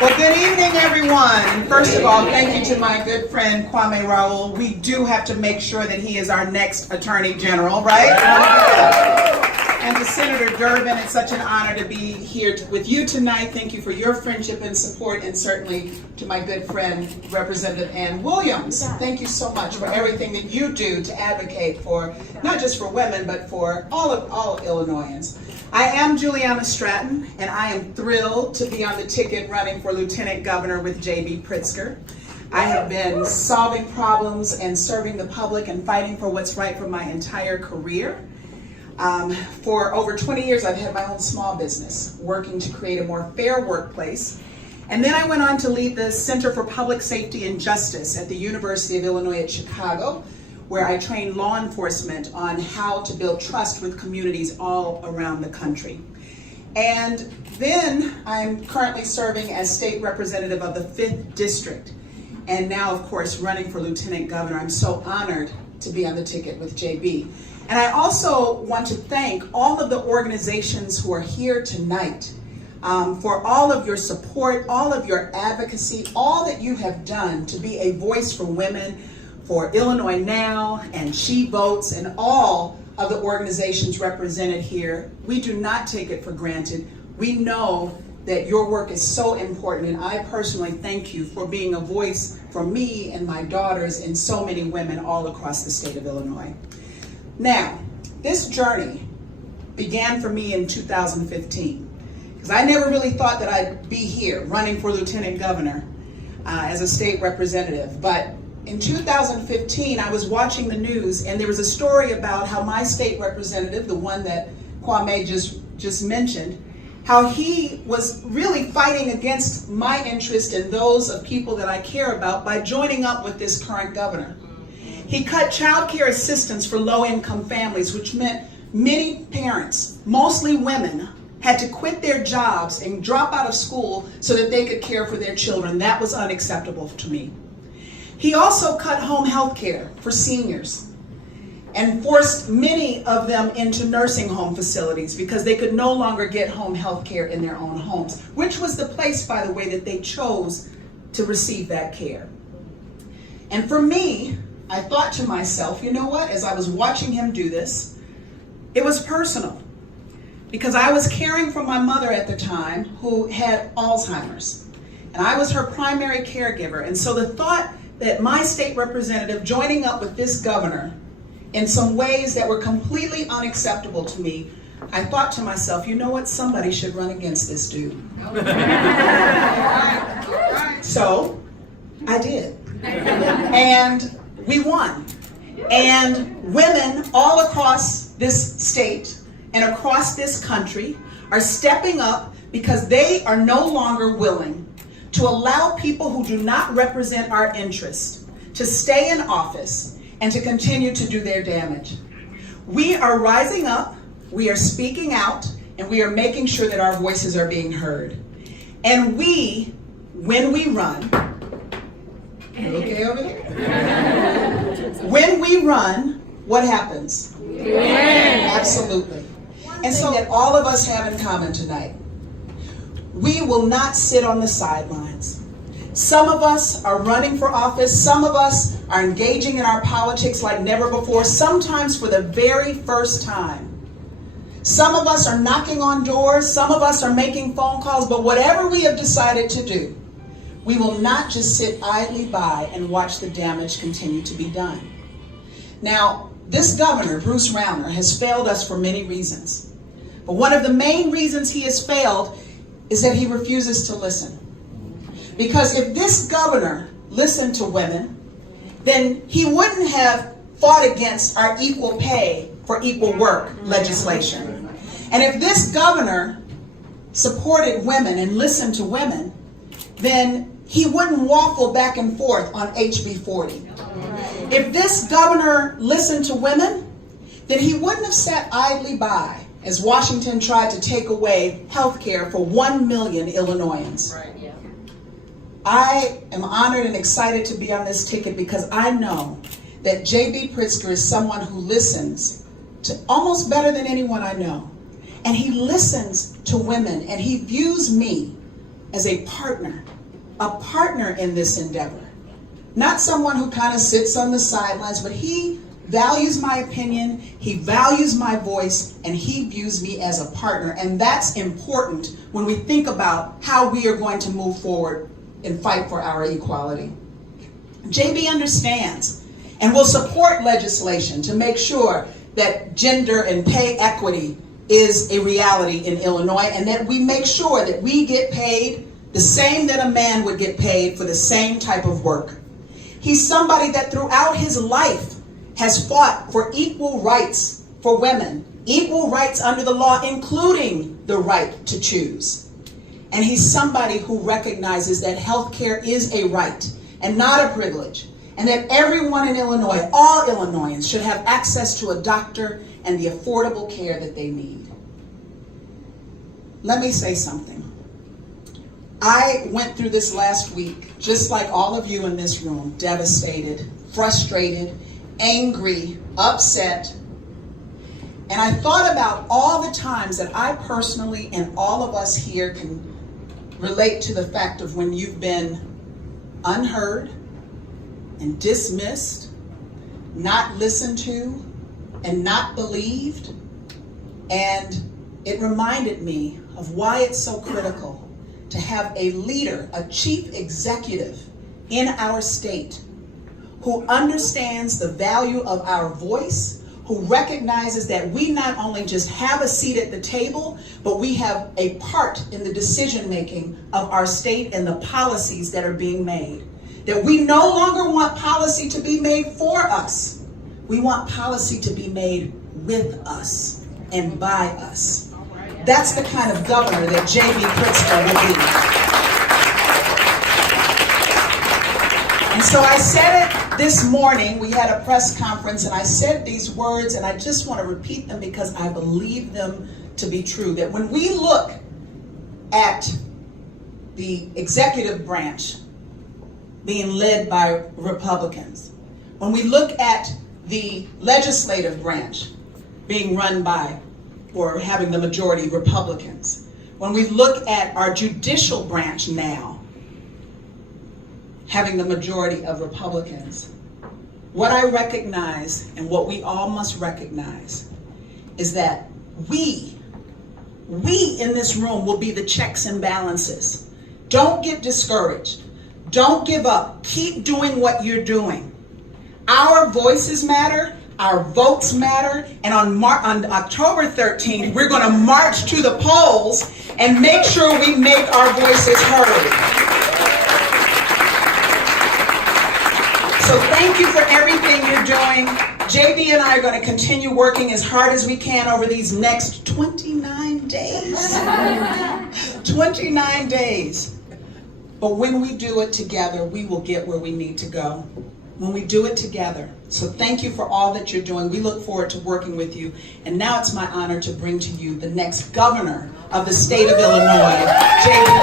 Well, good evening, everyone. And first of all, thank you to my good friend Kwame Raoul. We do have to make sure that he is our next Attorney General, right? And to Senator Durbin, it's such an honor to be here with you tonight. Thank you for your friendship and support, and certainly to my good friend, Representative Ann Williams. Thank you so much for everything that you do to advocate for, not just for women, but for all Illinoisans. I am Juliana Stratton, and I am thrilled to be on the ticket running for Lieutenant Governor with J.B. Pritzker. I have been solving problems and serving the public and fighting for what's right for my entire career. For over 20 years, I've had my own small business, working to create a more fair workplace. And then I went on to lead the Center for Public Safety and Justice at the University of Illinois at Chicago, where I trained law enforcement on how to build trust with communities all around the country. And then I'm currently serving as state representative of the 5th District, and now, of course, running for Lieutenant Governor. I'm so honored to be on the ticket with JB. And I also want to thank all of the organizations who are here tonight for all of your support, all of your advocacy, all that you have done to be a voice for women, for Illinois Now and She Votes, and all of the organizations represented here. We do not take it for granted. We know that your work is so important, and I personally thank you for being a voice for me and my daughters and so many women all across the state of Illinois. Now, this journey began for me in 2015, because I never really thought that I'd be here running for Lieutenant Governor as a state representative. But in 2015, I was watching the news, and there was a story about how my state representative, the one that Kwame just mentioned, how he was really fighting against my interest and those of people that I care about by joining up with this current governor. He cut child care assistance for low-income families, which meant many parents, mostly women, had to quit their jobs and drop out of school so that they could care for their children. That was unacceptable to me. He also cut home health care for seniors and forced many of them into nursing home facilities because they could no longer get home health care in their own homes, which was the place, by the way, that they chose to receive that care. And for me, I thought to myself, you know what, as I was watching him do this, it was personal, because I was caring for my mother at the time who had Alzheimer's, and I was her primary caregiver. And so the thought that my state representative joining up with this governor in some ways that were completely unacceptable to me, I thought to myself, you know what, somebody should run against this dude. So I did. And we won. And women all across this state and across this country are stepping up because they are no longer willing to allow people who do not represent our interests to stay in office and to continue to do their damage. We are rising up, we are speaking out, and we are making sure that our voices are being heard. And we, when we run, okay over there? When we run, what happens? We win. Absolutely. And so that all of us have in common tonight, we will not sit on the sidelines. Some of us are running for office. Some of us are engaging in our politics like never before, sometimes for the very first time. Some of us are knocking on doors. Some of us are making phone calls. But whatever we have decided to do, we will not just sit idly by and watch the damage continue to be done. Now, this governor, Bruce Rauner, has failed us for many reasons. But one of the main reasons he has failed is that he refuses to listen. Because if this governor listened to women, then he wouldn't have fought against our equal pay for equal work legislation. And if this governor supported women and listened to women, then he wouldn't waffle back and forth on HB 40. If this governor listened to women, then he wouldn't have sat idly by as Washington tried to take away health care for 1 million Illinoisans. Right, yeah. I am honored and excited to be on this ticket because I know that J.B. Pritzker is someone who listens to almost better than anyone I know. And he listens to women, and he views me as a partner in this endeavor. Not someone who kind of sits on the sidelines, but he values my opinion, he values my voice, and he views me as a partner. And that's important when we think about how we are going to move forward and fight for our equality. JB understands and will support legislation to make sure that gender and pay equity is a reality in Illinois, and that we make sure that we get paid the same that a man would get paid for the same type of work. He's somebody that throughout his life has fought for equal rights for women, equal rights under the law, including the right to choose. And he's somebody who recognizes that health care is a right and not a privilege, and that everyone in Illinois, all Illinoisans, should have access to a doctor and the affordable care that they need. Let me say something. I went through this last week, just like all of you in this room, devastated, frustrated, angry, upset. And I thought about all the times that I personally and all of us here can relate to the fact of when you've been unheard and dismissed, not listened to, and not believed. And it reminded me of why it's so critical to have a leader, a chief executive in our state who understands the value of our voice, who recognizes that we not only just have a seat at the table, but we have a part in the decision making of our state and the policies that are being made. That we no longer want policy to be made for us. We want policy to be made with us and by us. That's the kind of governor that J.B. Pritzker will be. And so I said it this morning. We had a press conference, and I said these words, and I just want to repeat them because I believe them to be true. That when we look at the executive branch being led by Republicans, when we look at the legislative branch being run by or having the majority Republicans, when we look at our judicial branch now having the majority of Republicans, what I recognize and what we all must recognize is that we in this room will be the checks and balances. Don't get discouraged. Don't give up. Keep doing what you're doing. Our voices matter. Our votes matter. And on October 13th, we're going to march to the polls and make sure we make our voices heard. So thank you for everything you're doing. JB and I are going to continue working as hard as we can over these next 29 days. 29 days. But when we do it together, we will get where we need to go. When we do it together. So thank you for all that you're doing. We look forward to working with you. And now it's my honor to bring to you the next governor of the state of Illinois, J.B.